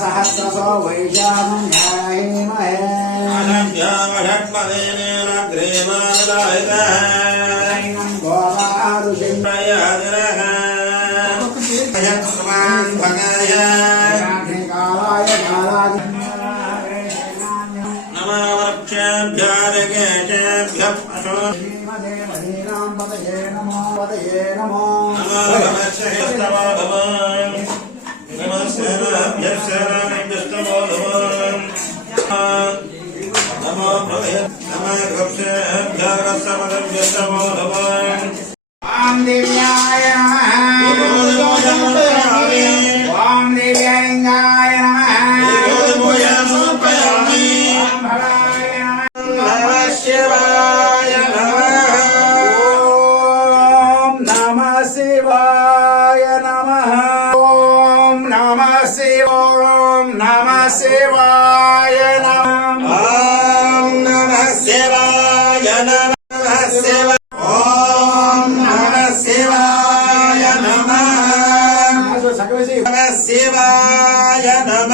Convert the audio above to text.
सहस्रसो वैशाखं ध्यायेमहे ऐनं गोदारुषिं कालाय कालाय श्रीमते मदीनां पतये नमो पतये नमो ॐ दिव्याय नमः ॐ दिव्यलिङ्गाय नमः ॐ भवाय नमः ॐ नमः शिवाय శివోం నమ శివాయ నమ నమ శివాయ నమ శివ ఓం నమ శివాయ నమ శివాయ నమ